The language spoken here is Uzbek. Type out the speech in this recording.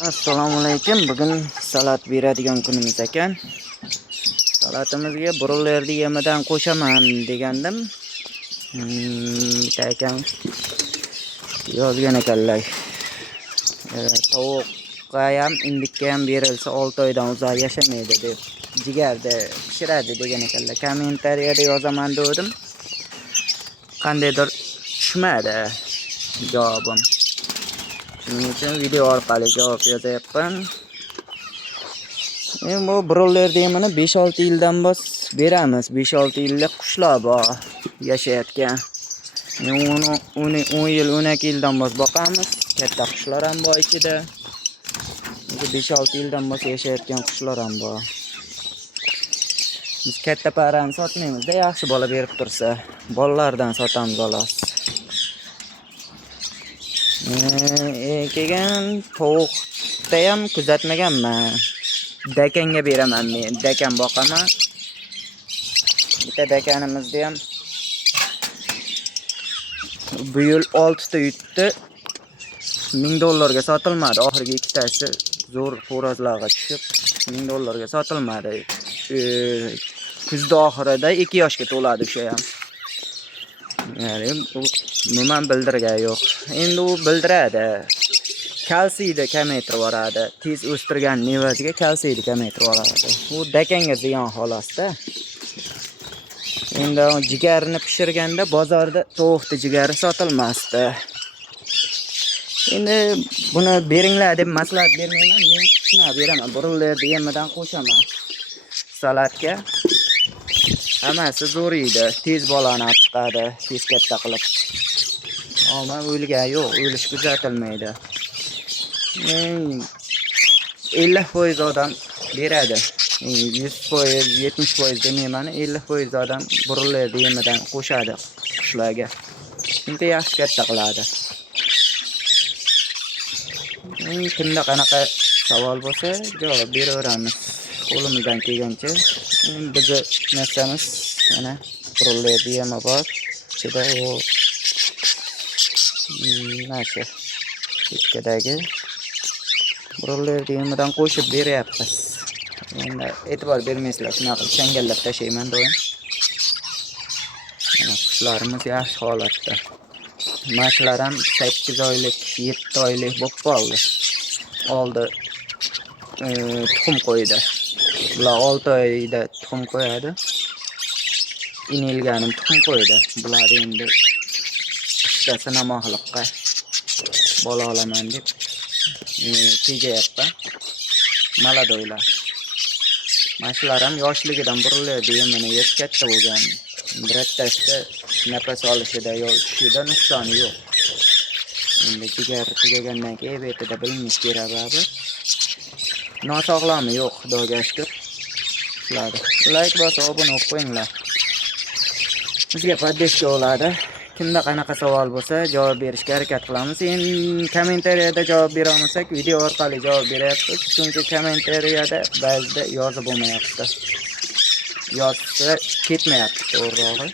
Assalomu alaykum. Bugun salat beradigan kunimiz ekan. Salatimizga broilerni yemidan qo'shaman degandim. Bitta akam yozgan ekanlar. Tovuqqa ham, indikka ham berilsa 6 oydan uzoq yashamaydi deb jigarda pishiradi degan ekanlar. Kommentariyada yozaman dedim. Qandaydir tushmadi javobim. Shuning uchun video orqali javob yozyapman. Bu broiler demini 5-6 yildan bos beramiz. 5-6 yillik qushlar bor yashayotgan. 10 yil, 12 yildan bos boqamiz. Katta qushlar ham bor ichida. 5-6 yildan bos yashayotgan qushlar ham bor. Biz katta parani sotmaymiz-da, yaxshi bola berib tursa, bolalardan sotamiz xolos. Keyin tovuqda ham kuzatmaganman. Dakanga beraman men. Dakan boqaman. Bitta dakanimizda ham bu yil 6 ta yutdi. $1000 sotilmadi. Oxirgi ikkitasi zo'r xo'rozlarga tushib $1000 sotilmadi. Kuzda oxirida 2 yoshga to'ladi o'sha ham. Ya'ni umuman bildirgan yo'q. Endi u bildiradi. Kalsiyni kamaytirib yuboradi. Tez o'stirgan nevaziga kalsiyni kamaytirib yuboradi. U dakanga ziyon xolos-da. Endi jigarni pishirganda bozorda tovuqni jigari sotilmasdi. Endi buni beringlar deb maslahat bermayman. Men shuna beraman. Broilerni yemidan qo'shaman. Salatga hammasi zo'r edi. Tez bolani olib chiqadi, tez katta qilib. Ammo o'lgan yo'q, o'lish kuzatilmaydi. 50% odam beradi. 100%, 70% demayman, 50% odam broilerni yemidan qo'shadi qushlarga. Shunday yaxshi katta qiladi. Kimda qanaqa savol bo'lsa, javob beraveramiz. Qo'limizdan kelgancha. Bizni narsamiz mana broilerni yemi bor. Ichida u narsa ikkadagi broilerni yemidan qo'shib beryapmiz. Endi e'tibor bermaysizlar, shunaqa qilib changallab tashlayman doim. Mana qushlarimiz yaxshi holatda. Mashlar ham 8 oylik, 7 oylik bo'lib qoldi. Oldi tuxum qo'ydi. Bular 6 oyda tuxum qo'yadi. Inilganim tuxum qo'ydi. Bular endi qishda sinamoqlikqa bola olaman deb tejayapman. Maladoylar. Mashlar ham yoshligidan broilerni yemini yeb katta bo'lgan. Birattasida nafas olishida yo tushida nuqsoni yo'q. Endi jigar tugagandan keyin betida bilinish kerak baribir. Nosog'lomi yo'q, xudoga shukr. Like bosib obuna bo'lib qo'yinglar. Bizga poddeska bo'ladi. Kimda qanaqa savol bo'lsa, javob berishga harakat qilamiz. Endi kommentariyada javob bera olmasak, video orqali javob beryapmiz. Chunki kommentariyada ba'zida yozib bo'lmayapti. Yozsa ketmayapti, to'g'rirog'i.